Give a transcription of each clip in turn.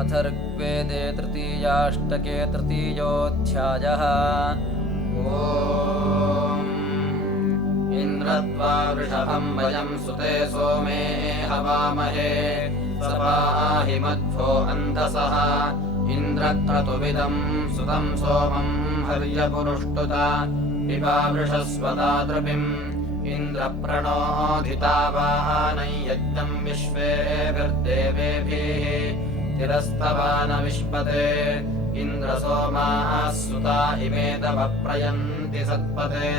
अथ ऋग्वेदे तृतीयाष्टके तृतीयोऽध्यायः। इन्द्रत्वा वृषभं वयं सुते सोमे हवामहे सपाहि मध्वो अन्धसः इन्द्रक्रतुविदं सुतं सोमं हर्यपुरुष्टुता पिबा वृषस्वता द्रुपिम् इन्द्रप्रणोधितावानै यज्ञं विश्वेभिर्देवेभिः तिरस्तवान विश्पते इन्द्रसोमाः सुता इमे तव प्रयन्ति सत्पते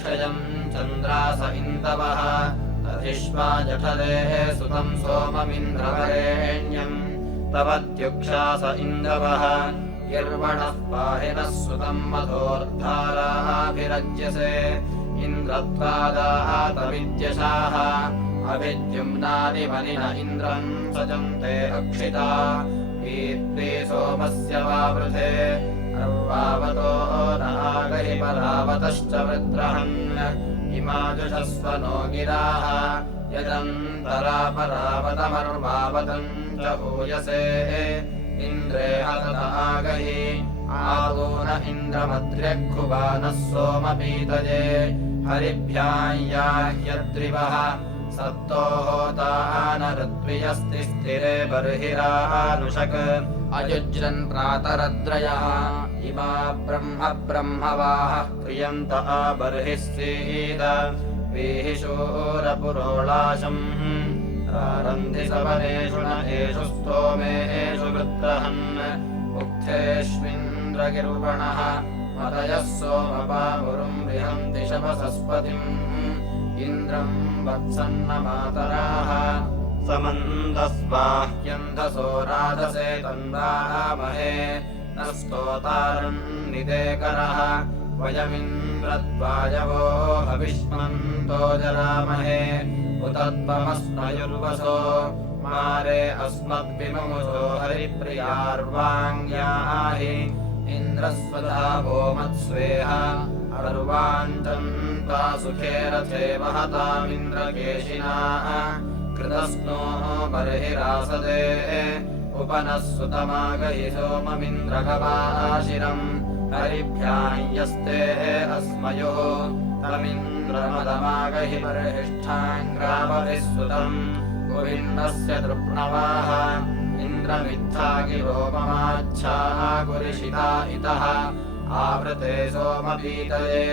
क्षयं चन्द्रास इन्दवः तधिष्वा जठरे सुतं सोममिन्द्रवरेण्यं तवत्युक्षास इन्दवः यर्वणः पाहि नः सुतं मधोर्धाराभिरज्यसे इन्द्रत्वादातविद्यशाः अभिद्युम्नानि वनिन इन्द्रं सजन्ते अक्षिता ईत्वे सोमस्य वावृथे अर्वावतो नागहि परावतश्च वृत्रहन् इमाजुषस्व नो गिराः यदन्तरापरावतमर्वावतं च भूयसे इन्द्रे हत आगहि आदून इन्द्रमद्र्यग्भुवानः सोमपीतये हरिभ्याह्याह्यद्रिवः सप्तो होतानरद्वियस्ति स्थिरे बर्हिरानुषक् अयुज्रन् प्रातरद्रयः इमा ब्रह्मवाः क्रियन्त बर्हिः सीद वीहिशूरपुरोलाशम् प्रारन्धि सवनेषु न एषु स्तोमेषु वृत्रहन् उक्थेष्विन्द्रगिर्वणः मदयः सोमपामुरुं बृहन्ति शपसस्पतिम् इन्द्रं वत्सन्नमातराः समन्दस्वाह्यन्धसो राधसे तन्दामहे न स्तोतारन्निदेकरः वयमिन्द्रद्वायवो हविष्मन्तो जरामहे उतत्वमस्मयुर्वसो मारे अस्मद्विमुसो हरिप्रियार्वाङ्ग्याहि इन्द्रस्वधा वो मत्स्वेह अर्वाञ्चन्ता सुखे रथे महतामिन्द्रकेशिनाः कृतस्नो बर्हिरासदे उपनः सुतमागहि सोममिन्द्रगवाशिरम् हरिभ्याह्यस्ते अस्मयोः तमिन्द्रमदमागहि बर्हिष्ठाङ्ग्रामभिः सुतम् कुविन्दस्य तृप्णवाः इन्द्रमित्थागिरो ममाच्छाः कुरिषिता इतः आवृते सोमपीतये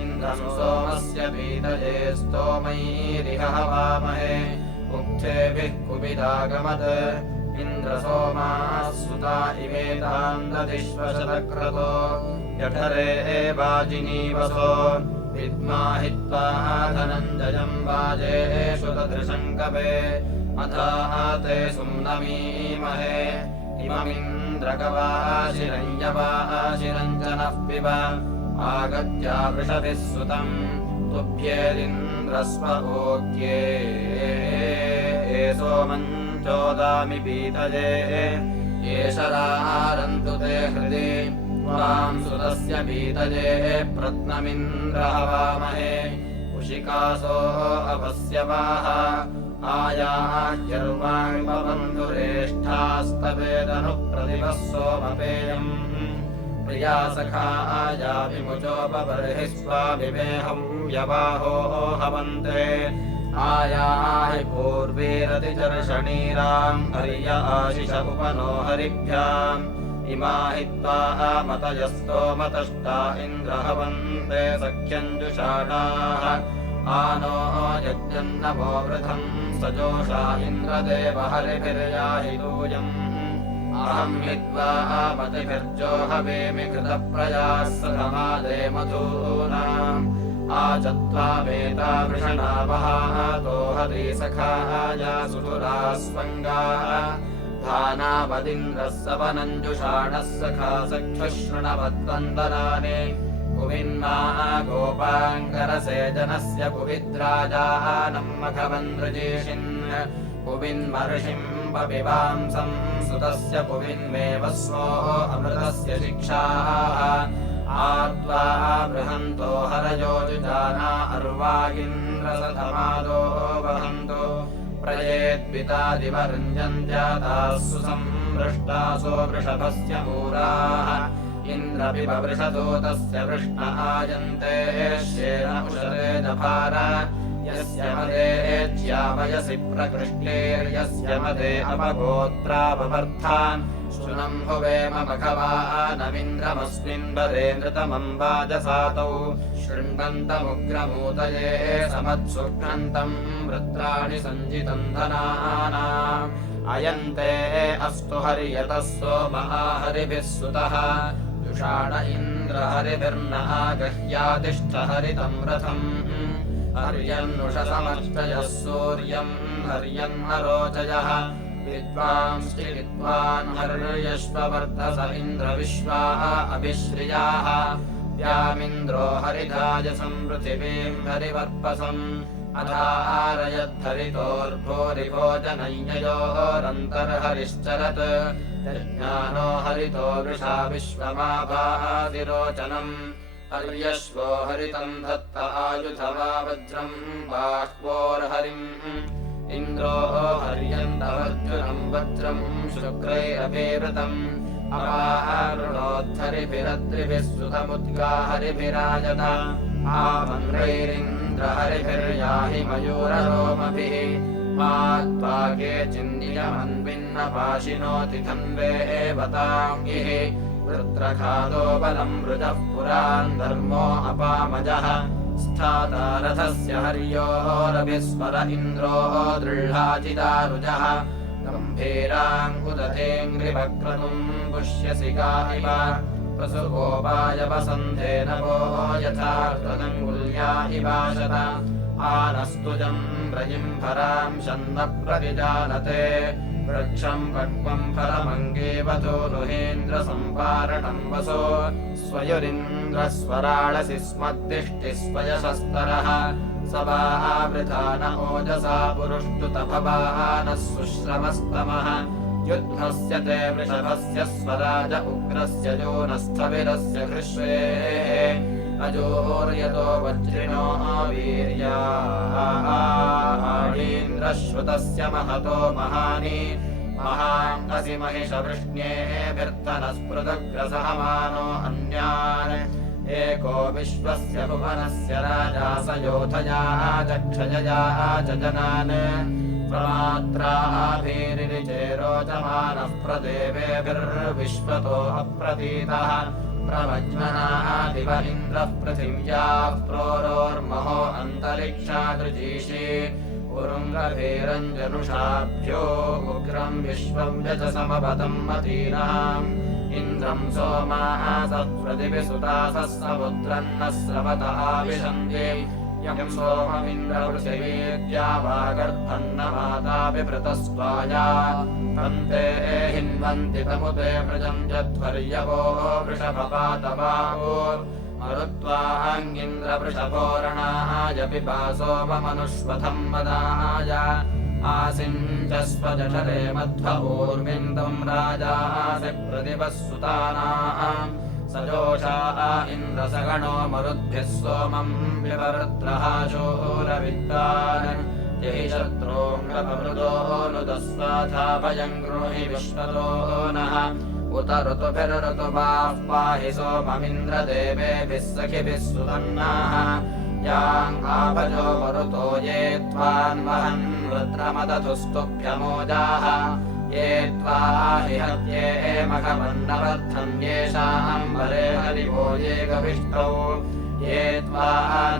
इन्द्रं सोमस्य पीतये स्तोमैरिह हवामहे उक्थेभिः कुपिदागमत् इन्द्रसोमाः सुता इवेतान्ददिश्वशतक्रतो जठरे वाजिनीवसो विद्माहित्वा धनञ्जयं वाजेषु ददृशङ्कवे अथाः ते सुम्नमीमहे इममिन्द्रगवाशिरं यवाशिरञ्जनः पिब आगत्या वृषभिः सुतं तुभ्येदिन्द्रस्व ओक्ये सोमं चोदामि पीतये एष रारन्तु ते हृदि त्वां सुतस्य पीतये प्रत्नमिन्द्रहवामहे उशिकासो अवस्यवाः आयाह्यर्वाङ्बन्धुरेष्ठास्तवेदनुप्रतिभः सोमपेयम् प्रिया सखा आयाभिमुचोपबर्हिः स्वाभिमेहं यवाहो हवन्ते आयाहि पूर्वीरतिचर्षणीरां हर्य आशिष उपनो हरिभ्याम् इमाहित्वा मतयस्तोमतष्टा इन्द्रहवन्ते सख्यञ्जुषाणाः आनो यज्ञन्नवो वृथम् सजोषा इन्द्रदेव हरिभिर्याहि दूयम् अहं हित्वा मतिभिर्जो हवेमि कृतप्रयाः सधमादे मधूनाम् आचत्वा वेता वृषणावहातो हरि सखाया सुधुराः स्वङ्गाः धानावदिन्द्रः सवनञ्जुषाणः सखा सख्यशृणवद्वन्दनानि कुविन्मा गोपाङ्गरसे जनस्य कुविद्राजानं मघवन्द्रजेषिन् कुविन्मर्षिम् पपिवांसं सुतस्य कुविन्मेव स्वो अमृतस्य शिक्षाः आत्वा बृहन्तो हरयोजुजाना अर्वागिन्द्रसधमादो वहन्तो प्रयेद्वितादिवरुञ्जन्त्याताः सुसंवत्सराणि वृष्टासो वृषभस्य मूराः इन्द्रपिबवृषदूतस्य वृष्ण आयन्ते श्येन उषते दभार यस्य मदे ज्यावयसि प्रकृष्टेर्यस्य मदे अपगोत्राववर्धान् शुनम् भुवेम मघवानमिन्द्रमस्मिन् वदे नृतमम् वाजसातौ शृण्वन्तमुग्रमूतये समत्सुघ्नन्तम् वृत्राणि सञ्जितम् धनानाम् अयन्ते अस्तु हर्यतः सोमः हरिभिः सुतः जुषाण इन्द्र हरिभिर्नः गह्यातिष्ठ हरितम् रथम् हर्यन्नुषसमर्चयः सूर्यम् हर्यन्नरोचयः विद्वांश्चि विद्वान् हर्यश्ववर्धस इन्द्र विश्वाः अभिश्रियाः व्यामिन्द्रो हरिधायसम् पृथिवीम् हरिवर्पसम् अधारयद्धरितोर्भूरिभोजनय्ययोरन्तर्हरिश्चरत् यज्ञानो हरितो वृषा विश्वमाभातिरोचनम् हर्यश्वो हरितम् धत्त आयुधवा वज्रम् बाह्वोर्हरिम् इन्द्रो हर्यन्तवर्जुनम् वज्रम् शुक्रैरभिवृतम् अवाहृणोद्धरिभिरद्रिभिः सुतमुद्गा हरिभिराजत आमन्त्रैरिन्द्रहरिभिर्याहि मयूररोमभिः मात्वाके चिन्नियमन्विन्नपाशिनोति धन्वे एवताङ्गिः वृत्रखादो बलम् मृजः पुरान् धर्मो अपामजः स्थाता रथस्य हर्योरभिस्वर इन्द्रो दृढाचिदारुजः गम्भीराङ्कुदतेऽङ्घ्रिवक्रतुम् पुष्यसि गा इव प्रसुगोपाय वसन्धेन वो यथा कृतङ्गुल्या इवाशत आनस्तुजम् व्रजिम्भराम् शन्न प्रतिजानते वृक्षम् पक्वम् फलमङ्गेवतो नुहेन्द्रसम्पारणम् वसो स्वयुरिन्द्रस्वराळसि स्मद्दिष्टिस्वयशस्तरः सवावृधान ओजसा पुरुष्टुतभवानः सुश्रमस्तमः युद्धस्य ते वृषभस्य स्वराज उग्रस्य योनस्थविरस्य हृष्वेः अजोर्यतो वज्रिणो वीर्याणीन्द्रश्रुतस्य महतो महानि महाङ्गसि महिषवृष्ण्येऽभिर्धनस्पृदग्रसहमानो अन्यान् एको विश्वस्य भुवनस्य राजा स योधया चक्षजया च जनान् प्रमात्राभिरिचेरोचमानः प्रदेवेभिर्विश्वतो अप्रतीतः प्रवज्मनादिव इन्द्रः पृथिव्याः प्रोरोर्महो अन्तरिक्षादृजीषि उरुङ्गभीरञ्जनुषाभ्यो उग्रम् विश्वम् व्यजसमपदम् मतीनाम् इन्द्रम् सोमासः प्रतिविसुतासः समुद्रम् न स्रवत आविशन्ति यम् सोममिन्द्रपृथिवीद्या वा गर्भन्न मातापि पृतस्त्वाया तन्ते हिन्वन्ति तमुते व्रजम् यध्वर्यवो वृषभपातबाहो मरुत्वाङ्गिन्द्रवृषभोरणाय पिपासोममनुष्वथम् मदाय आसिञ्चस्वजठरे मध्व ऊर्मिन्दम् राजासि प्रतिपः सुतानाम् सजोषा इन्द्रसगणो मरुद्भिः सोमम् विवर्त्रः शूरविद्वान् यहि शत्रूङ्गपमृदो नुदस्वाथाभयम् गृहि विश्वतो नः उत ऋतुभिर्ऋतुमाः पाहि सोममिन्द्रदेवेभिः सखिभिः सुतन्नाः याम् आपजो मरुतो ये त्वान्वहन् वृत्रमदधुस्तुभ्यमोजाः ये त्वा हि हत्ये मघवन्नवर्धन् येषाम् वरे हरिवो ये गविष्टौ ये त्वा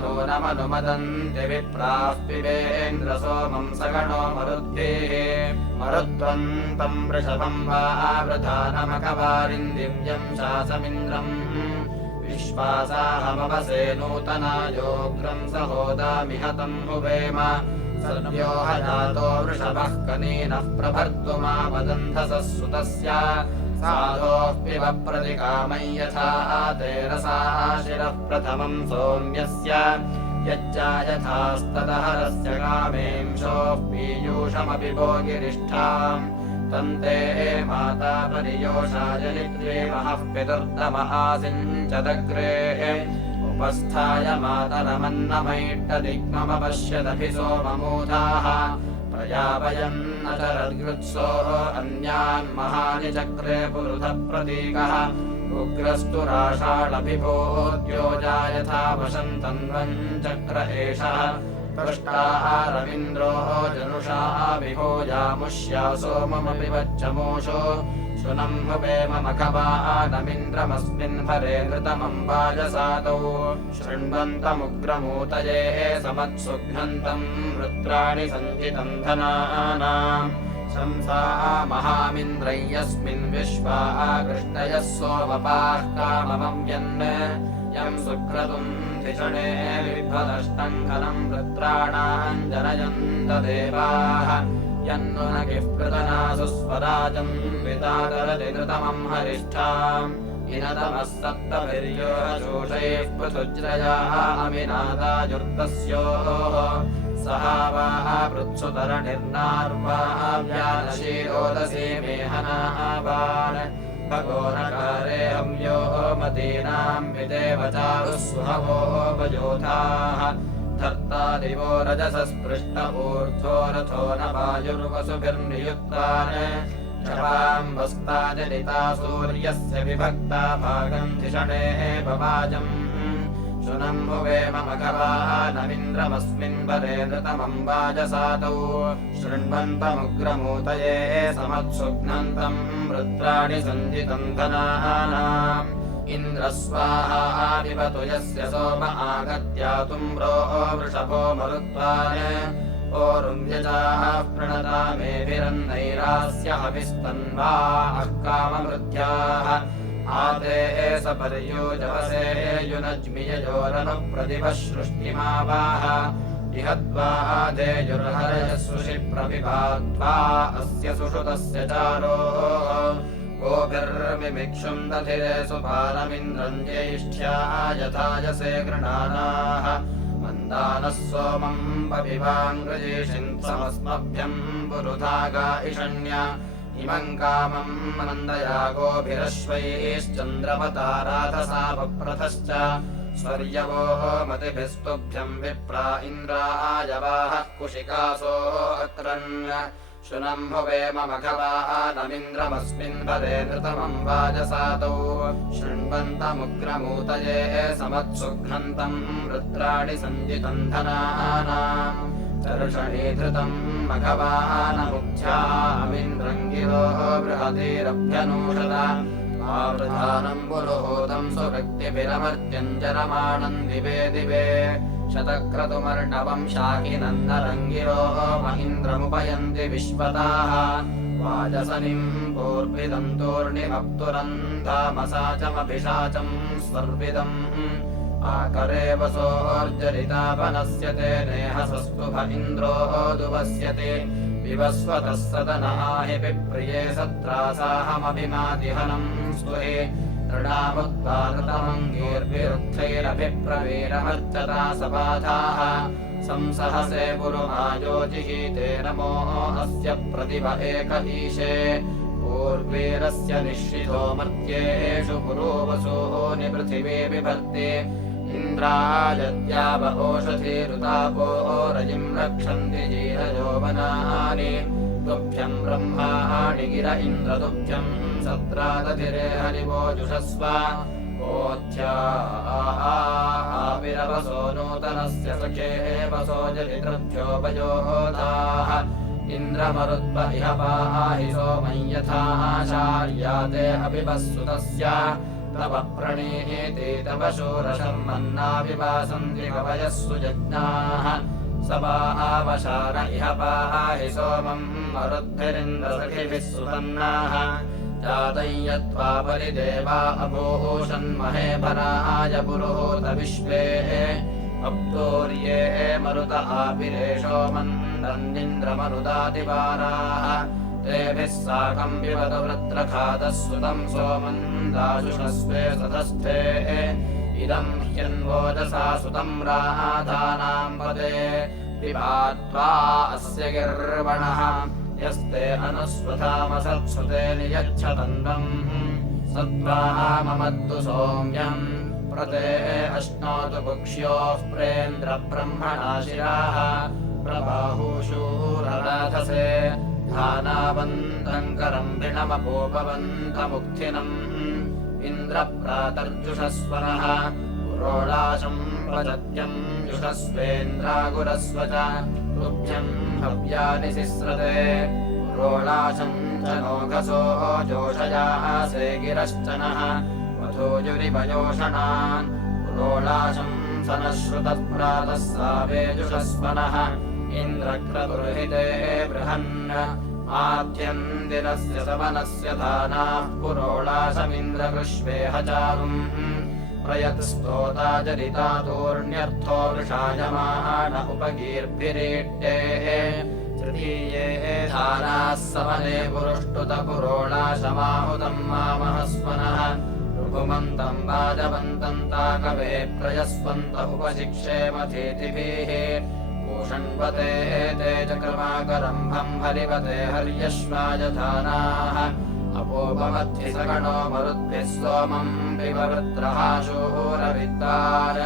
नूनमनुमदन्ति विप्राः पिबेन्द्रसोमम् सगणो मरुद्भिः मरुद्वन्तम् वृषभम् वा वृधानमकवारिन्दिव्यम् शासमिन्द्रम् विश्वासाहमवसे नूतनायोग्रम् सहोदामिहतम् हुवेम सद्यो हजातो वृषभः कनीनः प्रभर्तुमावदन्धसः सुतस्य साधोः पिब प्रतिकामम् यथा तेरसा शिरः प्रथमम् सोम्यस्य यच्चायथास्तदहरस्य कामेंशोः पीयूषमपि भोगिरिष्ठाम् तन्ते माता परियोषाजनित्वे महः पितुर्दमः आसिञ्चदग्रे उपस्थाय मातरमन्नमैट्टदिग्ममपश्यदभि सोममूधाः प्रयापयन्नचरद्युत्सो अन्यान् महानि चक्रे पुरुधः प्रतीकः उग्रस्तु राषाळभिभोद्यो जायथा वसन्तन्वन् चक्र एषः पृष्टाः रवीन्द्रो जनुषा विभोजामुष्या सोममपि वच्चमोषो शुनम् हुवेम मखवानमिन्द्रमस्मिन् भरे नृतमम्बाजसादौ शृण्वन्तमुग्रमूतये समत्सुघ्नन्तम् रुद्राणि सञ्चितम् धनानाम् शंसा महामिन्द्रय्यस्मिन् विश्वा कृष्णयः सोमपाः काममं यन् यम् सुक्रतुम् धिषणे बिभ्वदष्टम् घनम् रुद्राणाम् जनयन्त देवाः यन्नु न किः पृतनासु स्वराजम् वितादरति नृतमम् हरिष्ठाम् इनतमः सप्तभिर्यो शोषैः पृथुज्रयाः अमिनादायुर्तस्योः सहावाः पृत्सुतरणिर्नार्वाः व्यानशीरोदसी मेहनावान् भगोनकारे हव्यो मदीनाम् विदेव चारुः सुहवो वयोधाः धर्ता दिवो रजसस्पृष्ट ऊर्ध्वो रथो न वायुर्वसुभिर्नियुक्तान् क्षपाम् वस्ताजनिता सूर्यस्य विभक्ता भागम् धिषणेः भवाजम् शुनम् हुवेम मघवानमिन्द्रमस्मिन् भरे नृतमम् वाजसादौ शृण्वन्तमुग्रमूतये समत्सुघ्नन्तम् रुद्राणि सञ्जितम् धनानाम् इन्द्रस्वाहा विवतु यस्य सोम आगत्यातुम्रो वृषभो मरुत्वान् ओरुञ्जजाः प्रणतामेभिरन्नैरास्य हविस्तन्वा अक्काममृत्याः आते सपर्योजवसे युनज्मिययोरनुप्रतिभः सृष्टिमावाह इहद्वादेयुर्हरयसृषि प्रविभात्वा अस्य सुषुतस्य चारोः गोभिर्मिमिक्षुम् दधिरे सुपालमिन्द्रम् ज्येष्ठ्या यथायसे गृणानाः मन्दानः सोमम् पपिवाङ्गजेषिन् समस्मभ्यम् पुरुधागा इषण्य इमम् कामम् नन्दया गोभिरश्वैश्चन्द्रपता राधसा वप्रथश्च स्वर्यवो मतिभिस्तुभ्यम् विप्रा इन्द्रायवाः कुशिकासो अक्रन् शुनम् हुवेम मघवानमिन्द्रमस्मिन् भरे नृतमम् वाजसादौ शृण्वन्तमुग्रमूतये समत्सुघ्नन्तम् रुद्राणि सञ्जितम् धनानाम् चर्षणीधृतम् मघवानमुख्यामिन्द्रम् गिरो बृहतीरभ्यनूषत आवृधानम् पुरुहूतम् सुभक्तिभिरमर्त्यम् जरमाणम् दिवे दिवे शतक्रतुमर्णवम् शाकिनन्दरङ्गिरो महीन्द्रमुपयन्ति विश्वताः वाजसनिम् पूर्विदम् तूर्णिमप्तुरन्धामसाचमभिषाचम् स्वर्विदम् आकरे वसोर्जरितापनस्य ते नेहसस्तुभ इन्द्रो दुवस्यति विवस्वतः सदनः हि विप्रिये सत्रासाहमभिमातिहनम् स्तुहि तृणामुत्पादतमङ्गीर्भिरुक्थैरभिप्रवीरमर्चता सपाधाः संसहसे पुरुमायोजिहि ते नमो अस्य प्रतिभ एक ईशे पूर्वीरस्य निश्चितो मर्त्येषु पुरोवसोः निपृथिवी बिभर्ति इन्द्रायद्याव ओषधीरुतापो रजिम् रक्षन्ति जीरजोवनानि तुभ्यम् ब्रह्माणि गिर इन्द्रतुभ्यम् सत्रादधिरे हरिवो जुषस्व ओध्याविरवसो नूतनस्य सखे वसो जलितृभ्यो वयोधाः इन्द्रमरुत्व इह पाहि सोमं यथाचार्याते अभिवस्सुतस्य तव प्रणीते तव शूरशर्मन्नाविवासन्ति कवयः सुजज्ञाः सवावशार इह पाहि सोमम् मरुद्भिरिन्द्रसखिभिः सुतन्नाः जातं यत्त्वा परिदेवा अभूषन्महे पराय पुरोहूत विश्वे अप्तोर्ये मरुत आपिरेशो मन्दन्निन्द्रमरुदातिवाराः तेभिः साकम् पिबत वृत्रखादः सुतम् सोमन्दाशुषस्वे सतस्थे इदम् ह्यन्वोजसा सुतम् राधानाम् पदे पिबात्वा अस्य गिर्वणः यस्ते अनुस्वधामसत्सुते नियच्छतन्वम् सत्त्वाममद्दु सौम्यम् प्रते अश्नोतु कुक्ष्योः प्रेन्द्रब्रह्मणा शिराः प्रबाहुशूरराधसे धानावन्तम् करम्भिणमपोपवन्तमुक्थिनम् इन्द्रप्रातर्जुषस्वनः पुरोडाशम् वदत्यम् जुषस्वेन्द्रागुरस्व च तुभ्यम् हव्यानि सिस्रते पुरोडाशम् च नोघसो जोषयासे गिरश्चनः वधूयुरिवयोषणान् पुरोडाशम् सनश्रुतप्रातः सावेजुषस्वनः इन्द्रक्रतुर्हिते बृहन् आद्यम् दिनस्य सवनस्य धानाः पुरोडाशमिन्द्रकृष्वेह चारुम् प्रयत्स्तोताजरितातोऽन्यर्थो वृषायमान उपगीर्भिरीड्डेः तृतीये धानाः सवने पुरुष्टुत पुरोडाशमाहुतम् मामहस्वनः ऋभुमन्तम् वाजवन्तम् ताकवे प्रयस्वन्त उपशिक्षेमथेतिभिः पूषण्वते ते चक्रमाकरम्भम् हरिवते हर्यश्वाय धानाः अपोपमद्धि सगणो मरुद्भिः सोमम् विववृत्रः शूरविद्वान्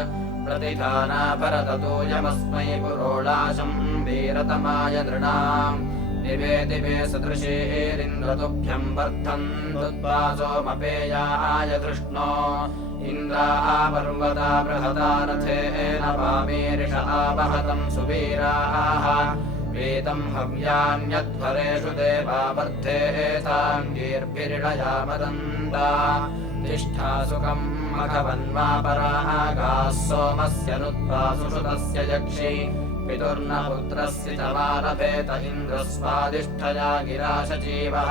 प्रतिधाना भरततूयमस्मै पुरोडाशम् वीरतमाय नृणाम् दिवे दिवे सदृशीरिन्द्रतुभ्यम् वर्धन्तुद्वासोमपेयाय धृष्णो इन्द्रापर्वता बृहदा रथेन वामेरिष आवहतम् सुवीराः वेदम् हव्यान्यध्वरेषु देवा वर्धेताङ्गीर्भिरिणयामदन्ता तिष्ठा सुखम् मघवन्वापरागाः सोमस्य नुत्वासुषुतस्य यक्षि पितुर्न पुत्रस्य च मारभेत इन्द्रस्वादिष्ठया गिराशजीवः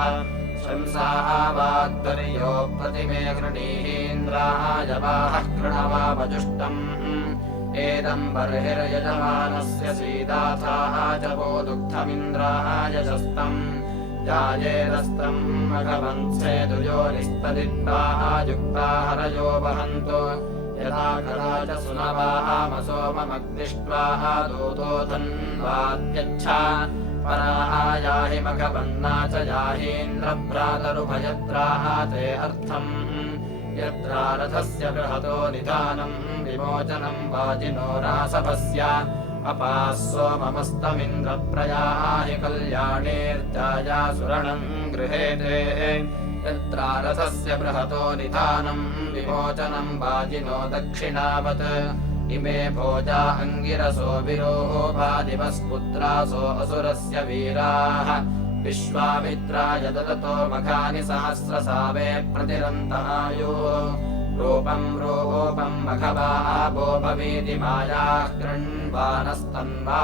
शंसाः वाद्वर्यो प्रतिमे गृणीहीन्द्राय वाहः कृणवावजुष्टम् एदम् बर्हिर्यजमानस्य सीदाथाः च वो दुग्धमिन्द्राय शस्तम् जायेदस्त्रम् मघवन्सेदुयोनिस्तदित्वाः युक्ता हरयो वहन्तु यदा कदा च सुनवामसोममग्निष्ट्वाः दूतोधन्वाद्यच्छा पराः याहि मघवन्ना च याहीन्द्रभ्रातरुभयत्राः ते अर्थम् यत्रा रथस्य बृहतो निधानम् विमोचनम् वाजिनो रासभस्य अपाः सोममस्तमिन्द्रप्रयाहि कल्याणेर्जाया सुरणम् गृहेते यत्रा रथस्य बृहतो निधानम् विमोचनम् वाजिनो दक्षिणावत् इमे भोजा अङ्गिरसो विरोभादिवस्पुत्रासो असुरस्य वीराः विश्वामित्राय ददतो मघानि सहस्रसावे प्रतिरन्तायुः रूपम् रूपम् मघवाबो भवीति मायाः कृण्वानस्तन्वा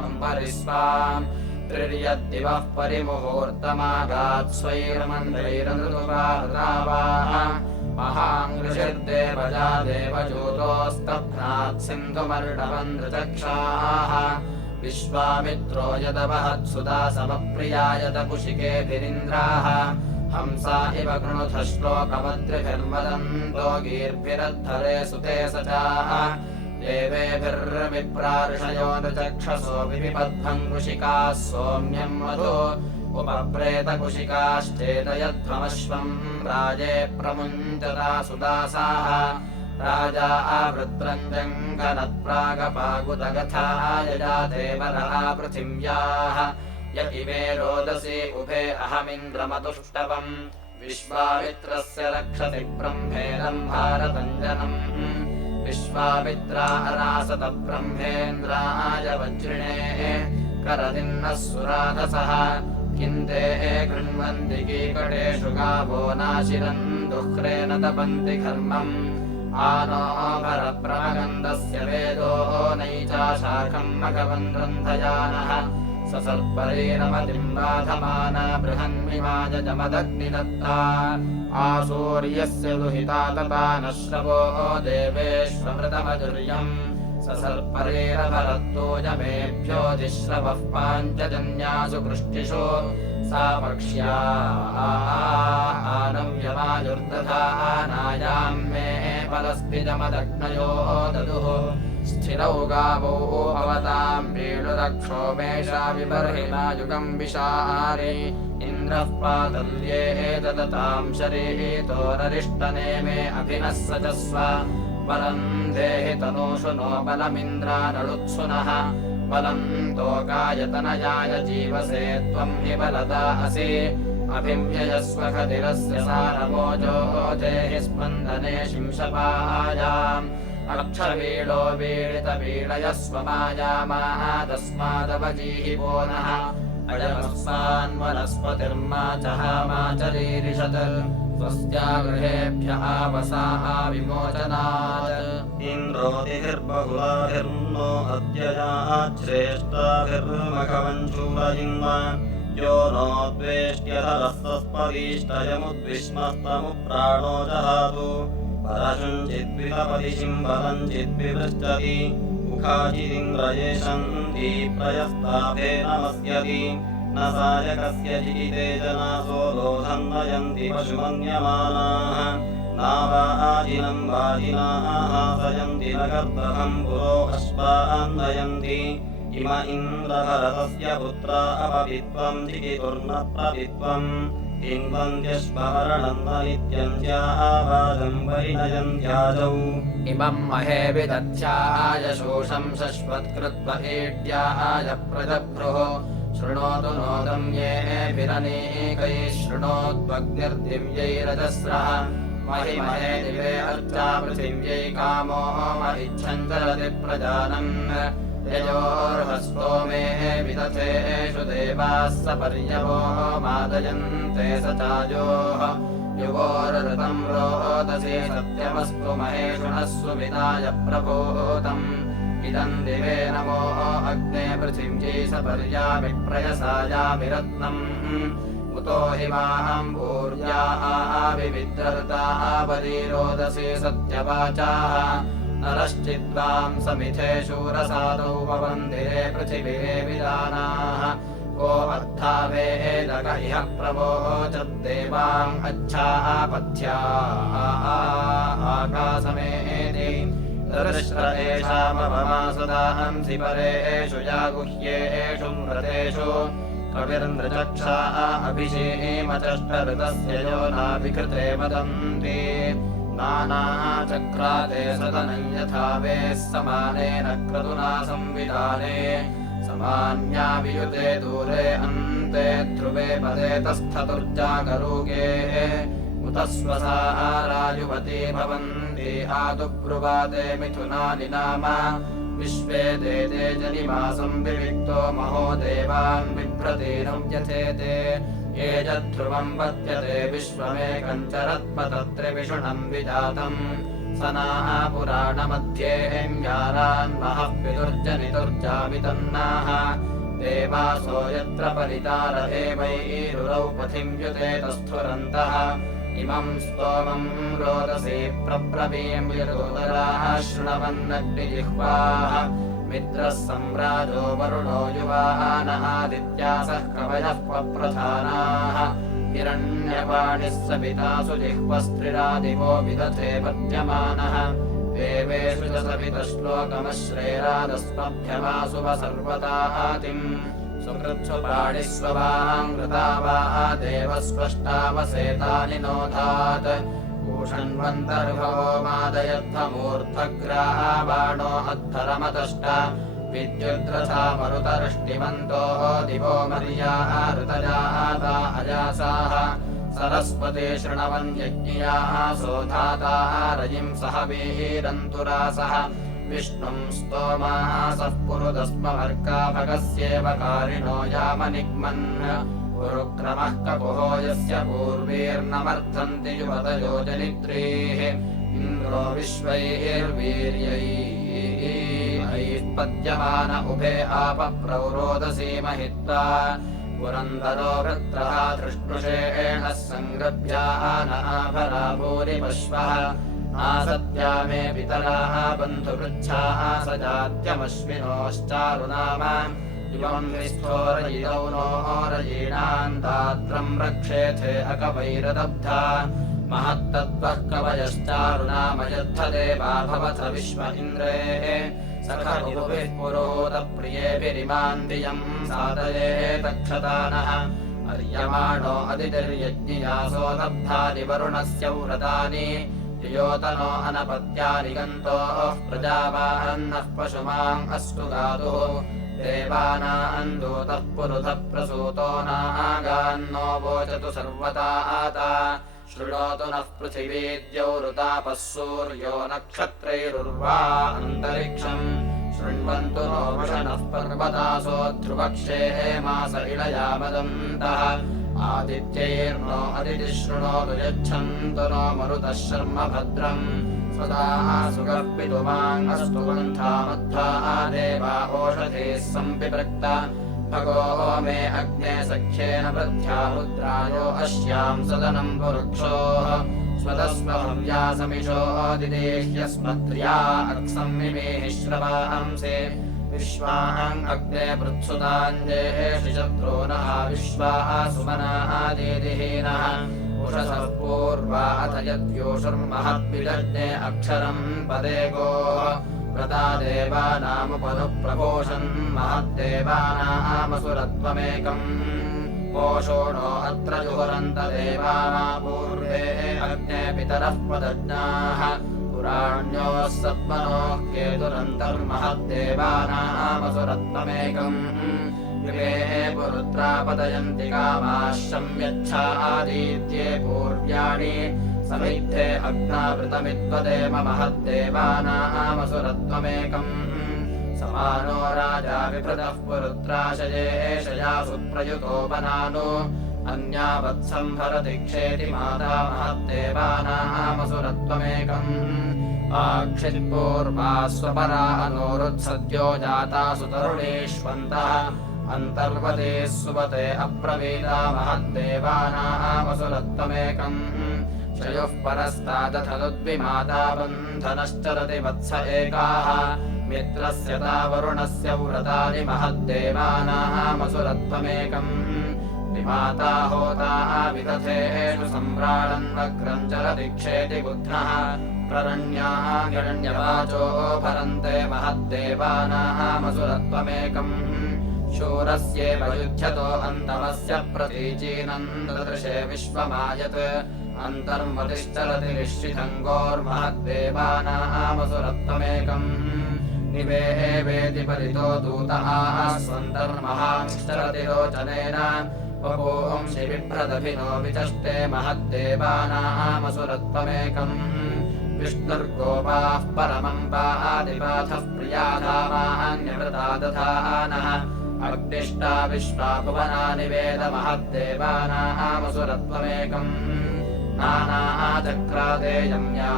अम्बरिस्वाम् त्रिर्यद्दिवः परिमुहूर्तमागात् स्वैर्मन्त्रैरनृतुवार्तावाः महाङ्गृषिर्देवजा देवजूतोस्तभ्नात् सिन्धुमर्णवन्द्रचक्षाः विश्वामित्रो यदवहत्सुधा समप्रियायत कुशिकेभिरिन्द्राः हंसा इव कृणुध श्लोकमद्रिभिर्वदन्तो गीर्भिरद्धरे सुते सचाः देवेभिर्विप्रार्षयो नृचक्षसो विपिबद्धम् कुशिकाः सोम्यम् मधु उपप्रेतकुशिकाश्चेतयध्वमश्वम् राजे प्रमुञ्चता सुदासाः राजा आवृत्रञ्जङ्घनत्प्रागपाकुतगथा यजाते वरः पृथिव्याः य इमे रोदसी उभे अहमिन्द्रमतुष्टवम् विश्वामित्रस्य रक्षति ब्रह्मेदम् भारतञ्जनम् विश्वामित्रा अनासत ब्रह्मेन्द्राय वज्रिणे करदिन्नः सुराधसः किन्ते कृण्वन्ति कीकटेषु गावो नाशिरन् दुह्रेण तपन्ति घर्मम् आनो भरप्रमगन्धस्य वेदो नैचाशाखम् मघवन् रन्धयानः ससर्परेणमतिम् बाधमाना बृहन्मिमाय जमदग्निदत्ता आसूर्यस्य दुहिता तथा न श्रवो देवेष्वमृतमधुर्यम् ससर्परेरभरत्तोजमेभ्योऽधिश्रवः पाञ्चजन्यासु कृष्टिषु सा पक्ष्या आनव्यमायुर्दधानायाम् मे फलस्थिजमदग्नयो ददुः स्थिरौ गावो अवताम् वेणुरक्षो मेषा विबर्हिमायुगम् विशारे इन्द्रः पादल्ये ददताम् शरीतो नरिष्टने मे अभिनः सजस्व बलं देहि तनूषु नो बलमिन्द्रानलुत्सुनः बलं तोकायतनयाय जीवसे त्वं हि बलदा असि अभिव्ययस्व खदिरस्य सारमोजो देहि स्पन्दने शिंशपायाम् अक्षवीळो वीळितवीळयस्व मायामाहादस्मादवजीहि वो नः अयमस्मान्वनस्पतिर्माचहामाचरीरिषत् स्वस्या गृहेभ्य आवसाः विमोचनात् इन्द्रोतिभिर्बहुलाभिर्नो अद्ययाच्छ्रेष्टाभिर्मघवञ्चूरयिन्म यो नो द्वेष्ट्यधरस्तस्पदीष्टयमुद्विष्मस्तमुप्राणो जहातु परशुञ्चिद्वितपदिशिम्बलञ्चिद्विवृष्टति मुखाचिदिन्द्रयेशन्ति प्रयस्ताभे नमस्यति न सायकस्य जिगिते जनासो लोधं नयन्ति पशुमन्यमानाः नावाजिनं वाजिनाः हासयन्ति न कर्तभं पुरो अश्वान् नयन्ति इम इन्द्रभरतस्य पुत्रा अपवित्वं जिगितुर्न प्रवित्वम् इन्वन्त्यश्वरणं नित्यं ज्यावाजं परिणयन्त्याजौ इमं महे विदध्याय शोषं शश्वत्कृत्व ईड्याय प्रजभ्रुः शृणोतु नोदं येभिरनेकैः शृणोत्वग्निर्दिव्यैरजस्रः महिमहे दिवे अर्चा पृथिव्यै कामो महिच्छञ्चलति प्रजानन् ययोर्हस्तो मे विदथेषु देवाः सपर्यवो मादयन्ते स चाजोः युगोरृतं रोदसी सत्यमस्तु महेषुणस्सु विदाय प्रभूतम् इदं दिवे नमो अग्ने पृथिव्यै सपर्यामि प्रयसायामिरत्नम् उतो हि माहम्भूर्याविविद्रहृताः परीरोदसी सत्यवाचाः नरश्चिद्वां समिथे शूरसादौ पवन्दिरे पृथिवीरे विदानाः को अर्थावेदक इह प्रवोचद्देवाम् अच्छाः पथ्याः आकाशमेति दर्श्रतेषामवमासदांसि परेषु यागुह्येषु मृतेषु कविर्नृचक्षाः अभिषेमचष्टऋतस्य यो नाभिकृते वदन्ति नानाचक्राते सदनं यथा वेः समानेन क्रतुना संविधाने समान्या वियुते दूरे अन्ते ध्रुवे पदे तस्थतुर्जागरूके उत स्वसारायुवती भवन्ति आदुब्रुवाते मिथुनानि नाम विश्वे देते जनिमासं विविक्तो महो देवान् बिभ्रतीनं व्यथेते ये जध्रुवं पद्यते विश्वमेकं चरत्पतत्रिविषुणं विजातम् सनाः पुराणमध्ये ज्ञानान्महः पितुर्जनितुर्जामितन्नाः देवासो यत्र परितारहेवैरुरौ पथिं युते तस्थुरन्तः इमं स्तोमं रोदसी प्रब्रवीं यदोदराः शृण्वन्नग्निजिह्वाः मित्रः सम्राजो वरुणो युवानः आदित्यासः कवयः पप्रधानाः हिरण्यपाणिः सवितासु जिह्वस्त्रिरादिवो विदथे पद्यमानः देवेषु च सवितश्लोकमश्रेरादस्मभ्यमासुव सर्वतातिम् सुकृत्सु पाणिस्वभाङ्कृता वा देवस्पष्टावसेतानि नोधात् भूषण्वन्तर्भवो मादयद्धमूर्धग्राः बाणो अद्धरमतष्ट विद्युद्रथा मरुतरष्टिमन्तो दिवो मर्याः ऋतजाता अजासाः सरस्वती शृण्वन्यज्ञियाः सोधाताः रयिं सह वीरन्तुरासः विष्णुं स्तोमाः सः पुरुदस्मवर्का भगस्येव कारिणो यामनिग्मन् गुरुक्रमः ककुहो यस्य पूर्वीर्नमर्थन्ति युवतयो जनित्रीः इन्द्रो विश्वैर्वीर्यैः पद्यमान उभे आपप्रौरोदसी महित्वा पुरन्दरो वृत्रः धृष्टुषेणः सङ्गभ्याः न आभरा भूरि पश्वः आसत्या मे पितराः बन्धुवृच्छाः सजात्यमश्विनोश्चारुनाम इवं विस्थोरयिदौ नो रयीणान् दात्रं रक्षेथे अकवैरदब्धा महत्तत्त्वः कवयश्चारुनामयद्धदेवा भवथ विश्व इन्द्रेः सखरुभिः पुरोदप्रियेभिरिमान् धियं सादये तक्षतानः अर्यमाणो अदितिर्यज्ञियासो दब्धानि वरुणस्य व्रतानि प्रियोतनो अनपत्यानि गन्तोः प्रजावाहन्नः पशुमाम् अस्तु गातुः देवानाम् दूतः पुरुधः प्रसूतो नागान्नो वोचतु सर्वता आता शृणोतु नः पृथिवीद्यौरुतापः सूर्यो नक्षत्रैरुर्वा अन्तरिक्षम् शृण्वन्तु नो वृषणः पर्वतासो ध्रुवक्षेः मास इळया वदन्तः आदित्यैर्नो अदितिः शृणोतु यच्छन्तु नो मरुतः शर्म भद्रम् स्वदाः सुगः पितुमाङ्गस्तु पन्था मध्वा देवा ओषधीः सम्पिपृक्ता भगो मे अग्ने सख्येन वृद्ध्या रुद्रायो अस्याम् सदनम् पुरुक्षोः स्वतस्वहव्यासमिषो दिदेह्यस्मत्र्या अक्सम्मिमेः श्रवांसे विश्वाम् अग्ने पृत्सुताञ्जेषु शत्रो नः विश्वाः सुमनाः देदिहीनः उषसः पूर्वा अथ यद्योषुर्महद्विदग्ने अक्षरम् पदे गोः व्रता देवानामुपनुप्रपोषन् महद्देवानामसुरत्वमेकम् पोषोणो अत्र जुहुरन्त देवाना पूर्वे अग्ने पितरः पदज्ञाः पुराण्योः सत्मनोः केतुरन्तर्महद्देवानामसुरत्वमेकम् युगे पुरुत्रापदयन्ति कामाः शम्यच्छादीत्ये पूर्व्याणि समिद्धे अग्नावृतमित्वदेव महद्देवानामसुरत्वमेकम् समानो राजा विभृतः पुरुत्राशये शयासु प्रयुतोपनानो अन्यावत्संहरति क्षेति माता महद्देवानामसुरत्वमेकम् आक्षित्पूर्वा स्वपरा अनोरुत्सद्यो जातासु तरुणेष्वन्तः अन्तर्वते सुवते अप्रवीता महद्देवानामसुरत्वमेकम् शयोः परस्तादथनुद्विमाता बन्धनश्चरति वत्स एकाः मित्रस्य तावरुणस्य व्रतानि महद्देवानामसुरत्वमेकम् विमाता होता विदथेषु सम्राडन्नग्रम् चरति क्षेति बुध्नः प्ररण्याः गण्यवाचो भरन्ते महद्देवानामसुरत्वमेकम् शूरस्येव युध्यतो अन्तमस्य प्रतीचीनम् ददृशे विश्वमायत् अन्तर्मतिश्चरति निश्चितङ्गोर्महद्देवानामसुरत्वमेकम् निवेवेति परितो दूतः स्वन्तर्महांश्चरति रोचनेन वपुंसि बिभ्रदभिनो विचष्टे महद्देवानामसुरत्वमेकम् विष्णुर्गोपाः परमम् पादिपाथः प्रियाधामान्यवृता दधानः अग्निष्टा विश्वा भुवनानि वेद महद्देवानामसुरत्वमेकम् नानाचक्रादेयम्या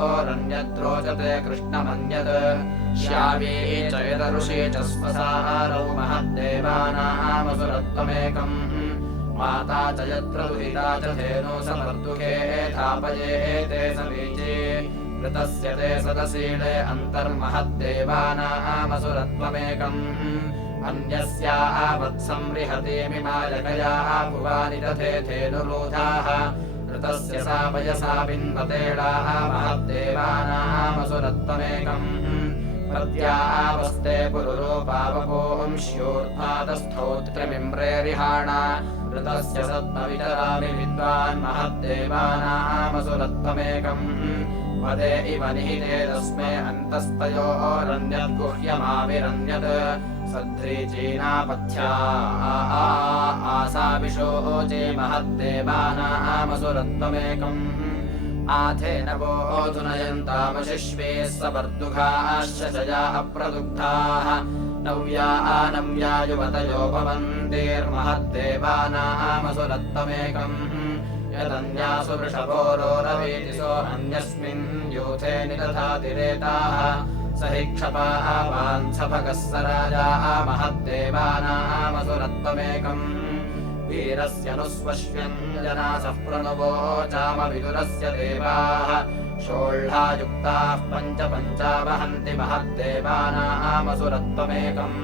आवोंसितयोरन्यद्रोचते कृष्णमन्यत् श्यावी च यदऋषि च स्वसारौ महद्देवानामसुरत्वमेकम् माता च यत्र दुहिता च धेनो समर्दुके थापयेते समीचे ऋतस्य ते सदशीले अन्तर्महद्देवानामसुरत्वमेकम् अन्यस्याः वत्संरिहतीमिमायकयाः भुवानि दधेथेनुरूधाः ऋतस्य सा वयसा बिन्वतेडाः महद्देवानामसुरत्वमेकम् प्रत्यावस्ते पुरुरूपावपोंश्योर्पादस्थोत्रिमिम्रेरिहाणा ऋतस्य सद्मवितरामि विद्वान् महद्देवानामसुरत्वमेकम् पदे इव निहिते तस्मे अन्तस्तयोरन्यद्गुह्यमाविरन्यत् सध्रीचीनापथ्या आसाविशोचे महद्देवानामसुरत्वमेकम् आथेन बोधुनयन्तामशिश्वे सवर्दुघाश्च जया अप्रदुग्धाः नव्या युवतयो भवन्तेर्महद्देवानामसुरत्वमेकम् यदन्यासु वृषभोरोरवीतिसो अन्यस्मिन् यूथे निदधातिरेताः स हि क्षपाः वाञ्छभगः स राजाः महद्देवानामसुरत्वमेकम् वीरस्य नुस्वश्व्यञ्जनासः प्रणुवोचामविदुरस्य देवाः षोल्हायुक्ताः पञ्चपञ्चावहन्ति महद्देवानामसुरत्वमेकम्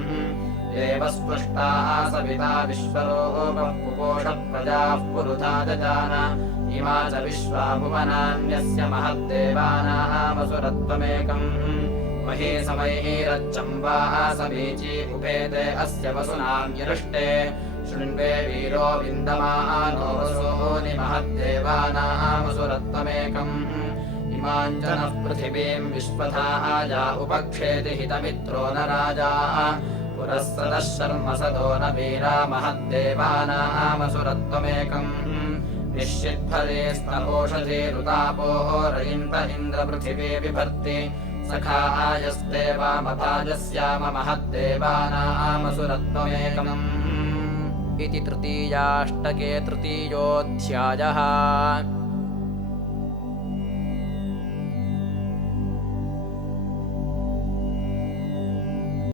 एव स्पृष्टाः सविता विश्वरूपः पुपोषः प्रजाः पुरुधा जजान इमा च विश्वा भुवनान्यस्य महद्देवानामसुरत्वमेकम् मही समैरच्चम्बाः समीची उपेते अस्य वसुनान्यृष्टे शृण्वे वीरो विन्दमानो वसूनि महद्देवानामसुरत्वमेकम् इमाञ्जनः पृथिवीम् विश्वथाया उपक्षेति हितमित्रो न राजा पुरःसदः शर्म सदो न वीरा महद्देवानामसुरत्वमेकम् निश्चिद्फले स्तपोषधीरुतापोः रयिन्प इन्द्रपृथिवी बिभर्ति सखायस्ते वामभाजस्याम महद्देवानामसुरत्वमेकम् इति तृतीयाष्टके तृतीयोऽध्यायः।